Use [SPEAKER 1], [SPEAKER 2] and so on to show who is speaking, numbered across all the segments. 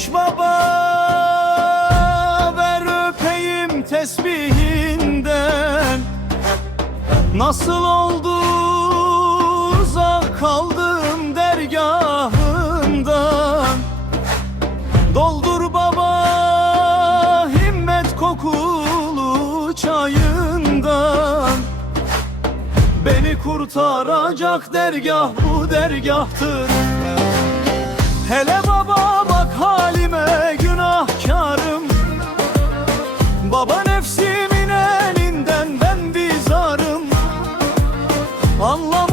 [SPEAKER 1] Yetiş baba ver öpeyim tesbihinden. Nasıl oldu uzak kaldım dergahından. Doldur baba himmet kokulu çayından. Beni kurtaracak dergah bu dergahtır.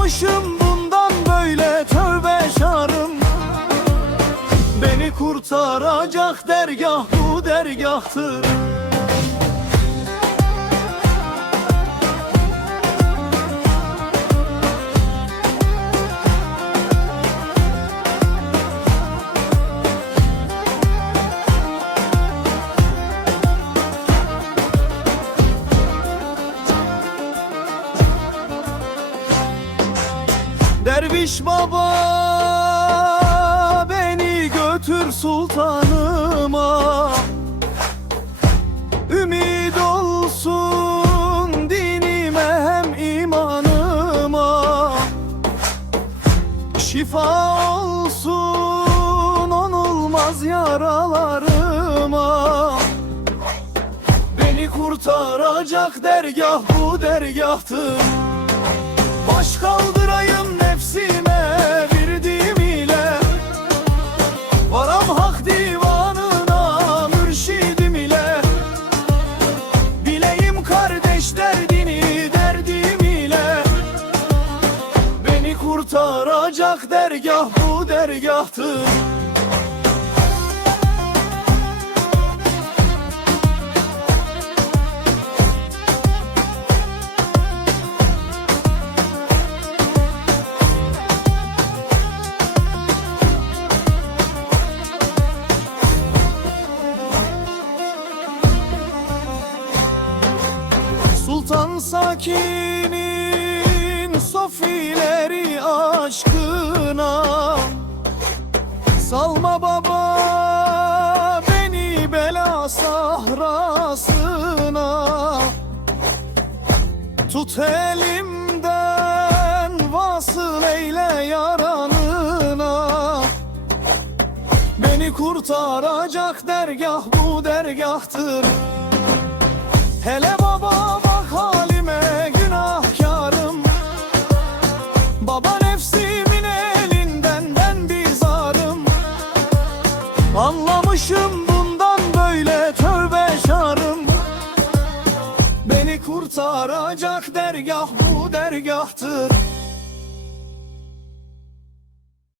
[SPEAKER 1] Anlamışım bundan böyle tövbe şarım. Beni kurtaracak dergah bu dergahtır Derviş baba beni götür sultanıma. Ümid olsun dinime hem imanıma. Şifa olsun onulmaz yaralarıma. Beni kurtaracak dergah bu dergahtır. Baş kaldırayım nefsime virdim ile Varam hak divanına mürşidim ile Bileyim kardeş derdini derdim Beni kurtaracak dergah bu dergahtır Sultan Sakin'in sofileri aşkına. Salma baba beni bela sahrasına. Tut elimden vasıl eyle yaranına. Beni kurtaracak dergah bu dergahtır. Hele baba Anlamışım bundan böyle tövbe şarım. Beni kurtaracak dergah bu dergahtır